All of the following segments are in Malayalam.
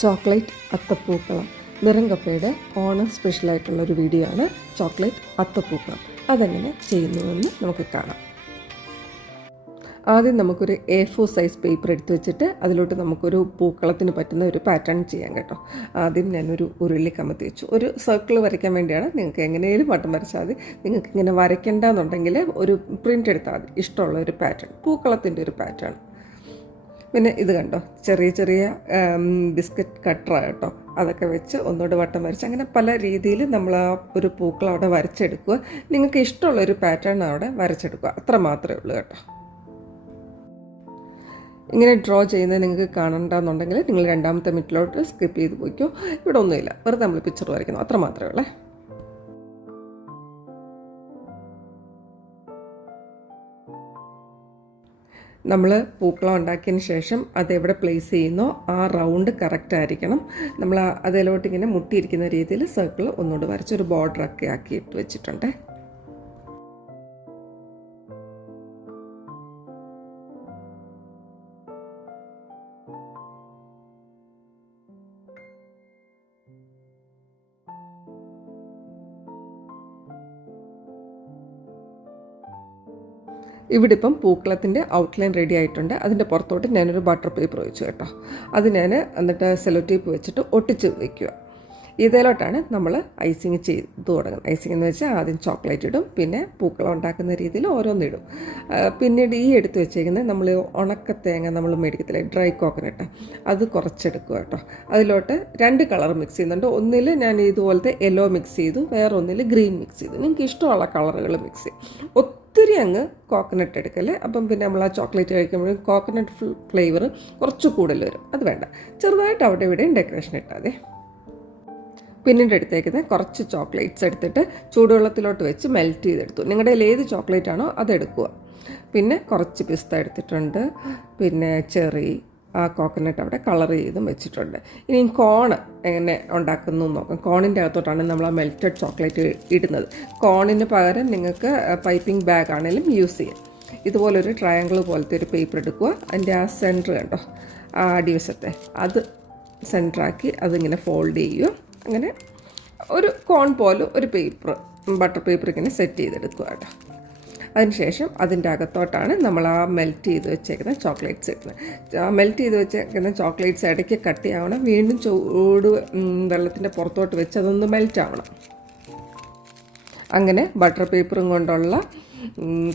ചോക്ലേറ്റ് അത്തപ്പൂക്കളം നിറം കപ്പയുടെ ഓണം സ്പെഷ്യലായിട്ടുള്ള ഒരു വീഡിയോ ആണ് ചോക്ലേറ്റ് അത്തപ്പൂക്കളം. അതെങ്ങനെ ചെയ്യുന്നുവെന്ന് നമുക്ക് കാണാം. ആദ്യം നമുക്കൊരു എ ഫോർ സൈസ് പേപ്പർ എടുത്ത് വെച്ചിട്ട് അതിലോട്ട് നമുക്കൊരു പൂക്കളത്തിന് പറ്റുന്ന ഒരു പാറ്റേൺ ചെയ്യാം കേട്ടോ. ആദ്യം ഞാനൊരു ഉരുളി കമത്തി വെച്ചു. ഒരു സർക്കിൾ വരയ്ക്കാൻ വേണ്ടിയാണ് നിങ്ങൾക്ക് എങ്ങനെയും വട്ടം വരച്ചാൽ മതി. നിങ്ങൾക്ക് ഇങ്ങനെ വരയ്ക്കേണ്ടെന്നുണ്ടെങ്കിൽ ഒരു പ്രിന്റ് എടുത്താൽ മതി. ഇഷ്ടമുള്ള ഒരു പാറ്റേൺ പൂക്കളത്തിന്റെ ഒരു പാറ്റേൺ പിന്നെ ഇത് കണ്ടോ? ചെറിയ ചെറിയ ബിസ്ക്കറ്റ് കട്ടറ കേട്ടോ. അതൊക്കെ വെച്ച് ഒന്നുകൂടെ വട്ടം വരച്ച് അങ്ങനെ പല രീതിയിൽ നമ്മൾ ആ ഒരു പൂക്കൾ അവിടെ വരച്ചെടുക്കുക. നിങ്ങൾക്ക് ഇഷ്ടമുള്ളൊരു പാറ്റേൺ അവിടെ വരച്ചെടുക്കുക. അത്ര മാത്രമേ ഉള്ളൂ കേട്ടോ. ഇങ്ങനെ ഡ്രോ ചെയ്യുന്നത് നിങ്ങൾക്ക് കാണണ്ടെന്നുണ്ടെങ്കിൽ നിങ്ങൾ രണ്ടാമത്തെ മിറ്റിലോട്ട് സ്കിപ്പ് ചെയ്ത് പോയിക്കോ. ഇവിടെ ഒന്നുമില്ല. വെറുതെ നമ്മൾ പിക്ചർ വരയ്ക്കുന്നു. അത്ര മാത്രമേ ഉള്ളേ. നമ്മൾ പൂക്കളം ഉണ്ടാക്കിയതിന് ശേഷം അതെവിടെ പ്ലേസ് ചെയ്യുന്നോ ആ റൗണ്ട് കറക്റ്റ് ആയിരിക്കണം. നമ്മൾ അതിലോട്ട് ഇങ്ങനെ മുട്ടിയിരിക്കുന്ന രീതിയിൽ സർക്കിൾ ഒന്നുകൂടി വരച്ചൊരു ബോർഡറൊക്കെ ആക്കി ഇട്ട് വെച്ചിട്ടുണ്ട്. ഇവിടെ ഇപ്പം പൂക്കളത്തിന്റെ ഔട്ട്ലൈൻ റെഡി ആയിട്ടുണ്ട്. അതിന്റെ പുറത്തോട്ട് ഞാനൊരു ബട്ടർ പേപ്പർ വെച്ചു കേട്ടോ. അത് ഞാൻ എന്നിട്ട് സെലോ ടേപ്പ് വെച്ചിട്ട് ഒട്ടിച്ച് വയ്ക്കുക ഇതിലോട്ടാണ് നമ്മൾ ഐസിങ് ചെയ്ത് തുടങ്ങുന്നത്. ഐസിങ് എന്ന് വെച്ചാൽ ആദ്യം ചോക്ലേറ്റ് ഇടും പിന്നെ പൂക്കളം ഉണ്ടാക്കുന്ന രീതിയിൽ ഓരോന്നിടും പിന്നീട് ഈ എടുത്ത് വെച്ചേക്കുന്നത് നമ്മൾ ഉണക്ക തേങ്ങ നമ്മൾ മേടിക്കത്തില്ലേ ഡ്രൈ കോക്കനട്ട് അത് കുറച്ചെടുക്കുക കേട്ടോ. അതിലോട്ട് രണ്ട് കളർ മിക്സ് ചെയ്യുന്നുണ്ട്. ഒന്നിൽ ഞാൻ ഇതുപോലത്തെ യെല്ലോ മിക്സ് ചെയ്തു വേറെ ഒന്നിൽ ഗ്രീൻ മിക്സ് ചെയ്തു. നിങ്ങൾക്ക് ഇഷ്ടമുള്ള കളറുകൾ മിക്സ് ചെയ്യും. ഒത്തിരി അങ്ങ് കോക്കനട്ട് എടുക്കല്ലേ? അപ്പം പിന്നെ നമ്മൾ ആ ചോക്ലേറ്റ് കഴിക്കുമ്പോഴും കോക്കനട്ട് ഫ്ലേവർ കുറച്ച് കൂടുതൽ വരും. അത് വേണ്ട. ചെറുതായിട്ട് അവിടെ ഇവിടെയും ഡെക്കറേഷൻ ഇട്ടാൽ മതി അടുത്തേക്ക് കുറച്ച് ചോക്ലേറ്റ്സ് എടുത്തിട്ട് ചൂടുവെള്ളത്തിലോട്ട് വെച്ച് മെൽറ്റ് ചെയ്തെടുത്തു. നിങ്ങളുടെ ഏത് ചോക്ലേറ്റ് ആണോ അതെടുക്കുക പിന്നെ കുറച്ച് പിസ്ത എടുത്തിട്ടുണ്ട്. പിന്നെ ചെറി ആ കോക്കനട്ട് അവിടെ കളർ ചെയ്തും വെച്ചിട്ടുണ്ട്. ഇനി കോണ് എങ്ങനെ ഉണ്ടാക്കുന്നു നോക്കാം. കോണിന്റെ അകത്തോട്ടാണ് നമ്മൾ ആ മെൽറ്റഡ് ചോക്ലേറ്റ് ഇടുന്നത്. കോണിന് പകരം നിങ്ങൾക്ക് പൈപ്പിംഗ് ബാഗ് ആണെങ്കിലും യൂസ് ചെയ്യാം. ഇതുപോലൊരു ട്രയാങ്കിൾ പോലത്തെ ഒരു പേപ്പർ എടുക്കുക. അതിന്റെ ആ സെന്റർ കണ്ടോ? ആ അടിവശത്തെ. അത് സെന്ററാക്കി അതിങ്ങനെ ഫോൾഡ് ചെയ്യുക. അങ്ങനെ ഒരു കോൺ പോലെ ഒരു പേപ്പർ ബട്ടർ പേപ്പർ ഇങ്ങനെ സെറ്റ് ചെയ്തെടുക്കുക കേട്ടോ. അതിനുശേഷം അതിന്റെ അകത്തോട്ടാണ് നമ്മൾ ആ മെൽറ്റ് ചെയ്ത് വെച്ചേക്കുന്ന ചോക്ലേറ്റ്സ് ഇടുന്നത്. മെൽറ്റ് ചെയ്ത് വെച്ചേക്കുന്ന ചോക്ലേറ്റ്സ് ഇടയ്ക്ക് കട്ട് കട്ടിയാവണം വീണ്ടും ചൂട് വെള്ളത്തിന്റെ പുറത്തോട്ട് വെച്ച് അതൊന്ന് മെൽറ്റ് ആവണം. അങ്ങനെ ബട്ടർ പേപ്പറും കൊണ്ടുള്ള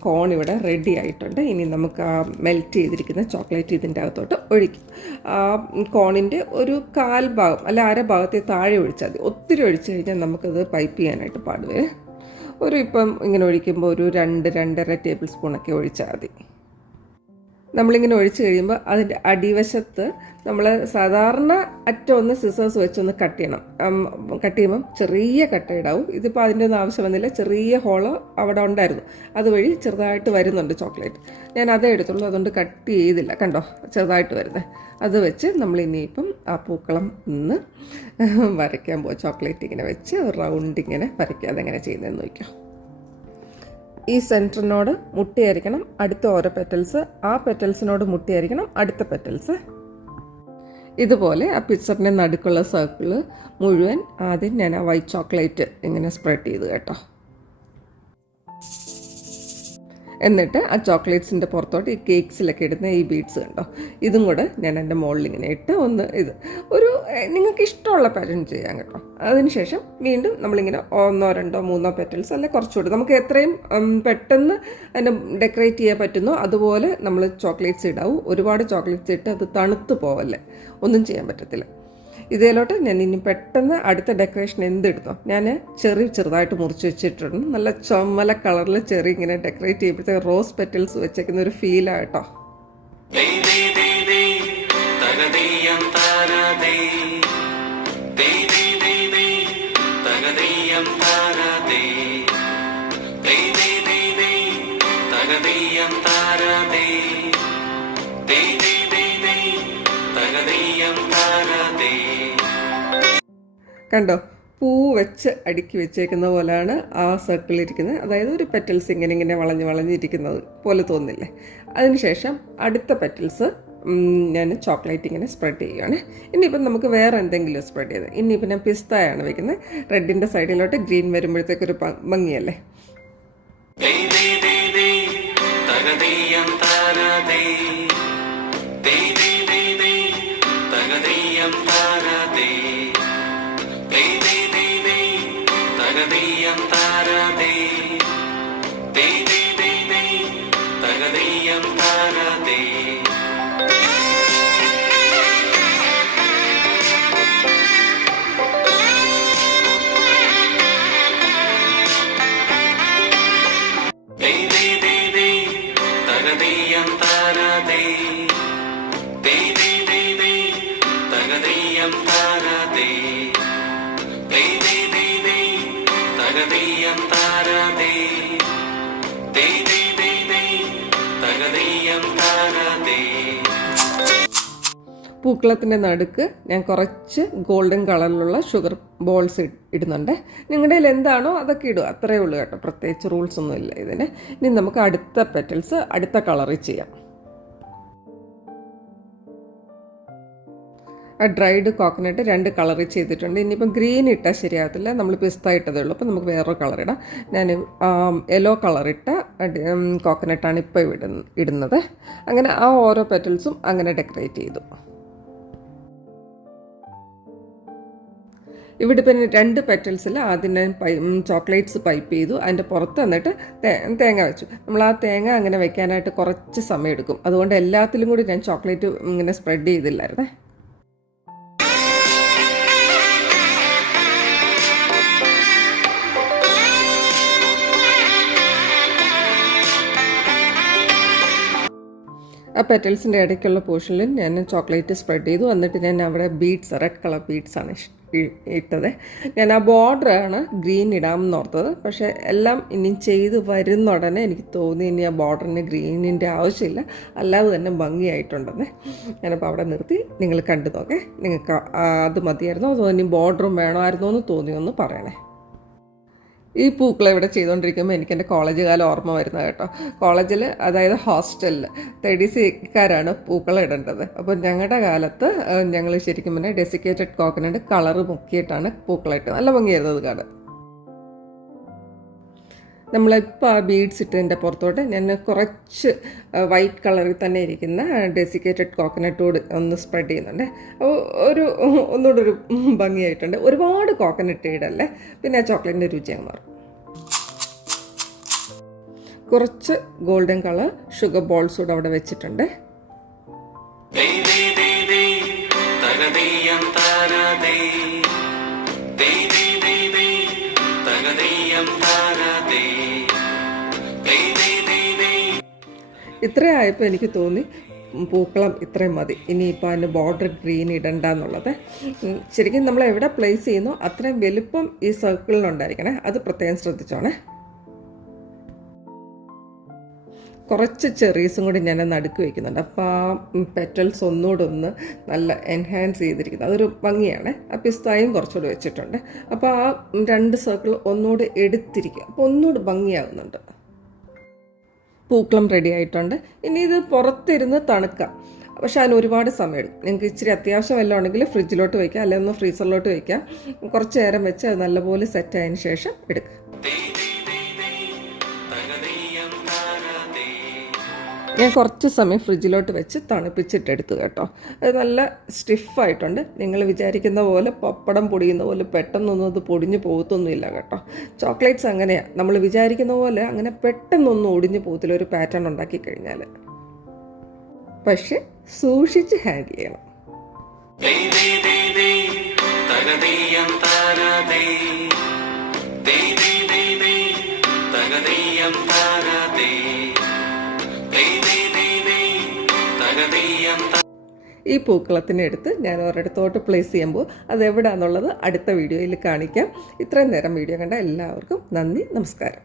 കോൺ ഇവിടെ റെഡി ആയിട്ടുണ്ട്. ഇനി നമുക്ക് ആ മെൽറ്റ് ചെയ്തിരിക്കുന്ന ചോക്ലേറ്റ് ഇതിന്റെ അകത്തോട്ട് ഒഴിക്കും. ആ കോണിന്റെ ഒരു കാൽ ഭാഗം അല്ല അര ഭാഗത്തെ താഴെ ഒഴിച്ചാൽ മതി. ഒത്തിരി ഒഴിച്ചു കഴിഞ്ഞാൽ നമുക്കത് പൈപ്പ് ചെയ്യാനായിട്ട് പാടുവേ. ഒരു ഇപ്പം ഇങ്ങനെ ഒഴിക്കുമ്പോൾ ഒരു രണ്ട് രണ്ടര ടേബിൾ സ്പൂണൊക്കെ ഒഴിച്ചാൽ മതി. നമ്മളിങ്ങനെ ഒഴിച്ചു കഴിയുമ്പോൾ അതിന്റെ അടിവശത്ത് നമ്മൾ സാധാരണ അറ്റം ഒന്ന് സിസേഴ്സ് വെച്ചൊന്ന് കട്ട് ചെയ്യണം. കട്ട് ചെയ്യുമ്പം ചെറിയ കട്ടയിടാവും ഇതിപ്പോൾ അതിന്റെ ഒന്നും ആവശ്യം വന്നില്ല. ചെറിയ ഹോൾ അവിടെ ഉണ്ടായിരുന്നു. അതുവഴി ചെറുതായിട്ട് വരുന്നുണ്ട് ചോക്ലേറ്റ്. ഞാൻ അതേ എടുത്തുള്ളൂ. അതുകൊണ്ട് കട്ട് ചെയ്തില്ല. കണ്ടോ? ചെറുതായിട്ട് വരുന്നത് അത് വെച്ച് നമ്മൾ ഇനിയിപ്പം ആ പൂക്കളം ഒന്ന് വരയ്ക്കാൻ പോകും ചോക്ലേറ്റ് ഇങ്ങനെ വെച്ച് റൗണ്ട് ഇങ്ങനെ വരയ്ക്കുക. അതെങ്ങനെ ചെയ്യുന്നതെന്ന് നോക്കാം ഈ സെന്ററിനോട് മുട്ടിയായിരിക്കണം അടുത്ത ഓരോ പെറ്റൽസ് ആ പെറ്റൽസിനോട് മുട്ടിയായിരിക്കണം അടുത്ത പെറ്റൽസ് ഇതുപോലെ ആ പിക്ചറിന്റെ നടുക്കുള്ള സർക്കിൾ മുഴുവൻ ആദ്യം ഞാൻ ആ വൈറ്റ് ചോക്ലേറ്റ് ഇങ്ങനെ സ്പ്രെഡ് ചെയ്ത് കേട്ടോ. എന്നിട്ട് ആ ചോക്ലേറ്റ്സിന്റെ പുറത്തോട്ട് ഈ കേക്ക്സിലൊക്കെ ഇടുന്ന ഈ ബീഡ്സ് കണ്ടോ? ഇതും കൂടെ ഞാൻ എന്റെ മുകളിൽ ഇങ്ങനെ ഇട്ട് ഒന്ന് ഇത് ഒരു നിങ്ങൾക്ക് ഇഷ്ടമുള്ള പാറ്റേൺ ചെയ്യാൻ കേട്ടോ. അതിനുശേഷം വീണ്ടും നമ്മളിങ്ങനെ ഒന്നോ രണ്ടോ മൂന്നോ പെറ്റൽസ് അല്ലെ കുറച്ചുകൂടി നമുക്ക് എത്രയും പെട്ടെന്ന് അതിനെ ഡെക്കറേറ്റ് ചെയ്യാൻ പറ്റുന്നോ അതുപോലെ നമ്മൾ ചോക്ലേറ്റ്സ് ഇടാവും. ഒരുപാട് ചോക്ലേറ്റ്സ് ഇട്ട് അത് തണുത്ത് പോവല്ലേ? ഒന്നും ചെയ്യാൻ പറ്റത്തില്ല. ഇതിലോട്ട് ഞാൻ ഇനി പെട്ടെന്ന് അടുത്ത ഡെക്കറേഷൻ എന്തിടുന്നോ ഞാൻ ചെറി ചെറുതായിട്ട് മുറിച്ച് വെച്ചിട്ടുണ്ട്. നല്ല ചുമല കളറിൽ ചെറി ഇങ്ങനെ ഡെക്കറേറ്റ് ചെയ്യുമ്പോഴത്തേക്ക് റോസ് പെറ്റൽസ് വെച്ചേക്കുന്ന ഒരു ഫീലാണ് കണ്ടോ? പൂ വെച്ച് അടുക്കി വെച്ചേക്കുന്ന പോലെയാണ് ആ സർക്കിൾ ഇരിക്കുന്നത്. അതായത് ഒരു പെറ്റൽസ് ഇങ്ങനെ ഇങ്ങനെ വളഞ്ഞ് വളഞ്ഞിരിക്കുന്നത് പോലെ തോന്നില്ലേ അതിനുശേഷം അടുത്ത പെറ്റൽസ് ഞാൻ ചോക്ലേറ്റ് ഇങ്ങനെ സ്പ്രെഡ് ചെയ്യുകയാണ് ഇനിയിപ്പം നമുക്ക് വേറെ എന്തെങ്കിലും സ്പ്രെഡ് ചെയ്ത്. ഇനിയിപ്പം ഞാൻ പിസ്തയാണ് വെക്കുന്നത്. റെഡിന്റെ സൈഡിലോട്ട് ഗ്രീൻ വരുമ്പോഴത്തേക്കൊരു ഭംഗിയല്ലേ? തകതീയം தகதையந்தாரதே. தேய் தேய் தேய் தேய் தகதையந்தாரதே. தேய் தேய் தேய் தேய் தகதையந்தாரதே. தேய் தேய் தேய் தேய் தகதையந்தாரதே. തകതീയം താരതേ ദേ ദേ ദേ ദേ തകതീയം താരതേ പൂക്കളത്തിന്റെ നടുക്ക് ഞാൻ കുറച്ച് ഗോൾഡൻ കളറിലുള്ള ഷുഗർ ബോൾസ് ഇടുന്നുണ്ട്. നിങ്ങളുടെ കയ്യിൽ എന്താണോ അതൊക്കെ ഇടുക. അത്രയേ ഉള്ളൂ കേട്ടോ. പ്രത്യേകിച്ച് റൂൾസ് ഒന്നും ഇല്ല ഇതിന്. ഇനി നമുക്ക് അടുത്ത പെറ്റൽസ് അടുത്ത കളറിൽ ചെയ്യാം. ഡ്രൈഡ് കോക്കനട്ട് രണ്ട് കളർ ചെയ്തിട്ടുണ്ട്. ഇനിയിപ്പം ഗ്രീൻ ഇട്ടാൽ ശരിയാകത്തില്ല. നമ്മൾ പിസ്ത ഇട്ടതേ ഉള്ളൂ. അപ്പോൾ നമുക്ക് വേറൊരു കളർ ഇടാം. ഞാൻ യെല്ലോ ഇട്ട കോക്കനട്ടാണ് ഇപ്പോൾ ഇടുന്ന ഇടുന്നത്. അങ്ങനെ ആ ഓരോ പെറ്റൽസും അങ്ങനെ ഡെക്കറേറ്റ് ചെയ്തു. ഇവിടെ പിന്നെ രണ്ട് പെറ്റൽസിൽ ആദ്യം ചോക്ലേറ്റ്സ് പൈപ്പ് ചെയ്തു. അതിന്റെ പുറത്ത് വന്നിട്ട് തേങ്ങ വെച്ചു. നമ്മൾ ആ തേങ്ങ അങ്ങനെ വെക്കാനായിട്ട് കുറച്ച് സമയം എടുക്കും. അതുകൊണ്ട് എല്ലാത്തിലും കൂടി ഞാൻ ചോക്ലേറ്റ് ഇങ്ങനെ സ്പ്രെഡ് ചെയ്തില്ലായിരുന്നേ. ആ പെറ്റൽസിന്റെ ഇടയ്ക്കുള്ള പോർഷനിൽ ഞാൻ ചോക്ലേറ്റ് സ്പ്രെഡ് ചെയ്തു. എന്നിട്ട് ഞാൻ അവിടെ ബീഡ്സ് റെഡ് കളർ ബീഡ്സ് ആണ് ഇട്ടത്. ഞാൻ ആ ബോർഡർ ആണ് ഗ്രീൻ ഇടാമെന്ന് ഓർത്തത്. പക്ഷേ എല്ലാം ഇനി ചെയ്ത് വരുന്ന ഉടനെ എനിക്ക് തോന്നി ഇനി ആ ബോർഡറിന് ഗ്രീനിന്റെ ആവശ്യമില്ല. അല്ലാതെ തന്നെ ഭംഗിയായിട്ടുണ്ടെന്ന് ഞാനപ്പോൾ അവിടെ നിർത്തി. നിങ്ങൾ കണ്ടു നോക്കേ. നിങ്ങൾക്ക് അത് മതിയായിരുന്നോ? അതോ ഇനി ബോർഡറും വേണമായിരുന്നോ എന്ന് തോന്നിയൊന്ന് പറയണേ. ഈ പൂക്കൾ ഇവിടെ ചെയ്തുകൊണ്ടിരിക്കുമ്പോൾ എനിക്ക് എന്റെ കോളേജ് കാലം ഓർമ്മ വരുന്നത് കേട്ടോ. കോളേജിൽ അതായത് ഹോസ്റ്റലിൽ തേർട്ടി സിക്കാരാണ് പൂക്കൾ ഇടേണ്ടത്. അപ്പോൾ ഞങ്ങളുടെ കാലത്ത് ഞങ്ങൾ ശരിക്കും പറഞ്ഞാൽ ഡെസിക്കേറ്റഡ് കോക്കനട്ട് കളറ് മുക്കിയിട്ടാണ് പൂക്കളിട്ടത് നല്ല ഭംഗിയായിരുന്നു അത് കാണാൻ. നമ്മളിപ്പോൾ ആ ബീഡ്സ് ഇട്ടതിന്റെ പുറത്തോട്ട് ഞാൻ കുറച്ച് വൈറ്റ് കളറിൽ തന്നെ ഇരിക്കുന്ന ഡെസിക്കേറ്റഡ് കോക്കനട്ട് കോക്കനട്ടോട് ഒന്ന് സ്പ്രെഡ് ചെയ്യുന്നുണ്ട്. അപ്പോൾ ഒരു ഒന്നുകൂടെ ഒരു ഭംഗിയായിട്ടുണ്ട്. ഒരുപാട് കോക്കനട്ട് ഇടല്ലേ പിന്നെ ആ ചോക്ലേറ്റിന്റെ രുചി അങ്ങ് മാറും. കുറച്ച് ഗോൾഡൻ കളർ ഷുഗർ ബോൾസ് കൂടെ അവിടെ വെച്ചിട്ടുണ്ട്. ദേ ദേ ഇത്രയായപ്പോൾ എനിക്ക് തോന്നി പൂക്കളം ഇത്രയും മതി. ഇനിയിപ്പോൾ അതിന് ബോർഡർ ഗ്രീൻ ഇടണ്ട എന്നുള്ളത് ശരിക്കും നമ്മൾ എവിടെ പ്ലേസ് ചെയ്യുന്നോ അത്രയും വലുപ്പം ഈ സർക്കിളിനുണ്ടായിരിക്കണേ അത് പ്രത്യേകം ശ്രദ്ധിച്ചോണേ. കുറച്ച് ചെറീസും കൂടി ഞാൻ നടുക്ക് വയ്ക്കുന്നുണ്ട് അപ്പോൾ ആ പെറ്റൽസ് ഒന്നുകൂടെ ഒന്ന് നല്ല എൻഹാൻസ് ചെയ്തിരിക്കുന്നത് അതൊരു ഭംഗിയാണ്. ആ പിസ്തായും കുറച്ചുകൂടി വെച്ചിട്ടുണ്ട്. അപ്പോൾ ആ രണ്ട് സർക്കിൾ ഒന്നുകൂടി എടുത്തിരിക്കുക. അപ്പോൾ ഒന്നുകൂടി ഭംഗിയാകുന്നുണ്ട്. പൂക്കളം റെഡി ആയിട്ടുണ്ട്. ഇനി ഇത് പുറത്തിരുന്ന് തണുക്കാം. പക്ഷെ അതിന് ഒരുപാട് സമയം എടുക്കും. നിങ്ങൾക്ക് ഇച്ചിരി അത്യാവശ്യം വല്ലതും ഉണ്ടെങ്കിൽ ഫ്രിഡ്ജിലോട്ട് വയ്ക്കാം അല്ലെങ്കിൽ ഒന്ന് ഫ്രീസറിലോട്ട് വയ്ക്കാം കുറച്ച് നേരം വെച്ച് അത് നല്ലപോലെ സെറ്റ് ആയതിനു ശേഷം എടുക്കുക ഞാൻ കുറച്ച് സമയം ഫ്രിഡ്ജിലോട്ട് വെച്ച് തണുപ്പിച്ചിട്ടെടുത്തു കേട്ടോ. അത് നല്ല സ്റ്റിഫായിട്ടുണ്ട്. നിങ്ങൾ വിചാരിക്കുന്ന പോലെ പപ്പടം പൊടിയുന്ന പോലെ പെട്ടെന്നൊന്നും അത് പൊടിഞ്ഞു പോകത്തൊന്നുമില്ല കേട്ടോ. ചോക്ലേറ്റ്സ് അങ്ങനെയാണ് നമ്മൾ വിചാരിക്കുന്ന പോലെ അങ്ങനെ പെട്ടെന്നൊന്നും ഒടിഞ്ഞു പോകത്തില്ല. ഒരു പാറ്റേൺ ഉണ്ടാക്കി കഴിഞ്ഞാൽ. പക്ഷെ സൂക്ഷിച്ച് ഹാൻഡിൽ ചെയ്യണം. തകതീയം താരാതേ. ഈ പൂക്കളത്തിനെ എടുത്ത് ഞാൻ ഒരിടത്തോട്ട് പ്ലേസ് ചെയ്യുമ്പോൾ അത് എവിടെയാണെന്നുള്ളത് അടുത്ത വീഡിയോയിൽ കാണിക്കാം. ഇത്രയും നേരം വീഡിയോ കണ്ട എല്ലാവർക്കും നന്ദി നമസ്കാരം.